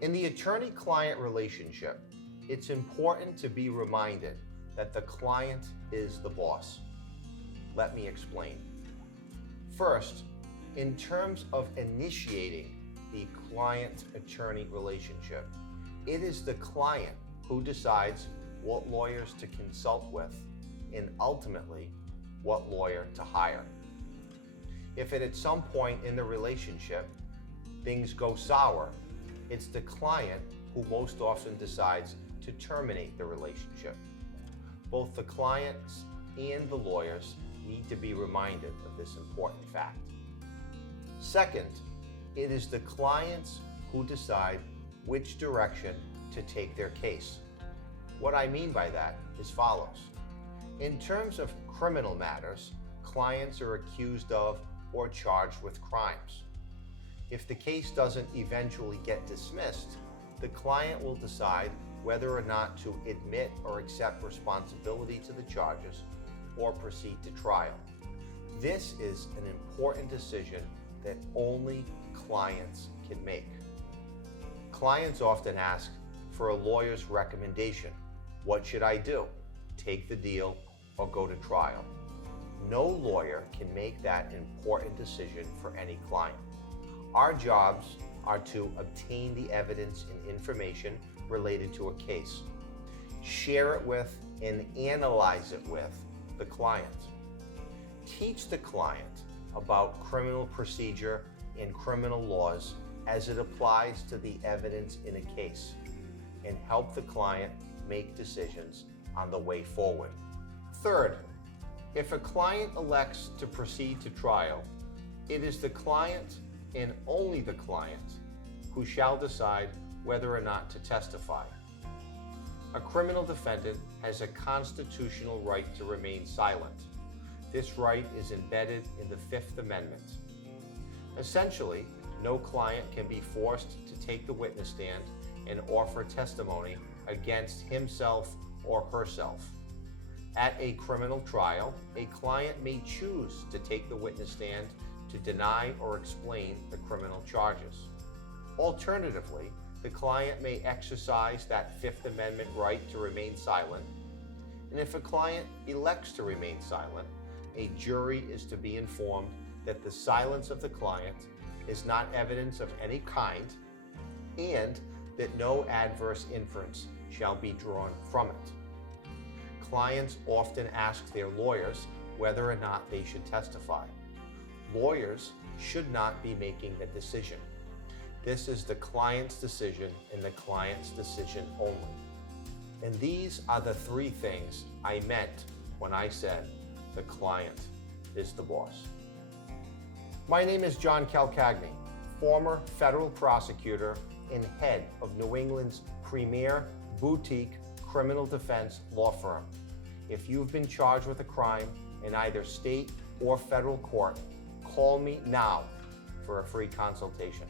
In the attorney-client relationship, it's important to be reminded that the client is the boss. Let me explain. First, in terms of initiating the client-attorney relationship, it is the client who decides what lawyers to consult with and ultimately what lawyer to hire. If at some point in the relationship things go sour, it's the client who most often decides to terminate the relationship. Both the clients and the lawyers need to be reminded of this important fact. Second, it is the clients who decide which direction to take their case. What I mean by that is follows. In terms of criminal matters, clients are accused of or charged with crimes. If the case doesn't eventually get dismissed, the client will decide whether or not to admit or accept responsibility to the charges or proceed to trial. This is an important decision that only clients can make. Clients often ask for a lawyer's recommendation. What should I do? Take the deal or go to trial? No lawyer can make that important decision for any client. Our jobs are to obtain the evidence and information related to a case, share it with and analyze it with the client, teach the client about criminal procedure and criminal laws as it applies to the evidence in a case, and help the client make decisions on the way forward. Third, if a client elects to proceed to trial, it is the client and only the client who shall decide whether or not to testify. A criminal defendant has a constitutional right to remain silent. This right is embedded in the Fifth Amendment. Essentially, no client can be forced to take the witness stand and offer testimony against himself or herself. At a criminal trial, a client may choose to take the witness stand to deny or explain the criminal charges. Alternatively, the client may exercise that Fifth Amendment right to remain silent, and if a client elects to remain silent, a jury is to be informed that the silence of the client is not evidence of any kind and that no adverse inference shall be drawn from it. Clients often ask their lawyers whether or not they should testify. Lawyers should not be making the decision. This is the client's decision and the client's decision only. And these are the three things I meant when I said the client is the boss. My name is John Calcagni, former federal prosecutor and head of New England's premier boutique criminal defense law firm. If you've been charged with a crime in either state or federal court, call me now for a free consultation.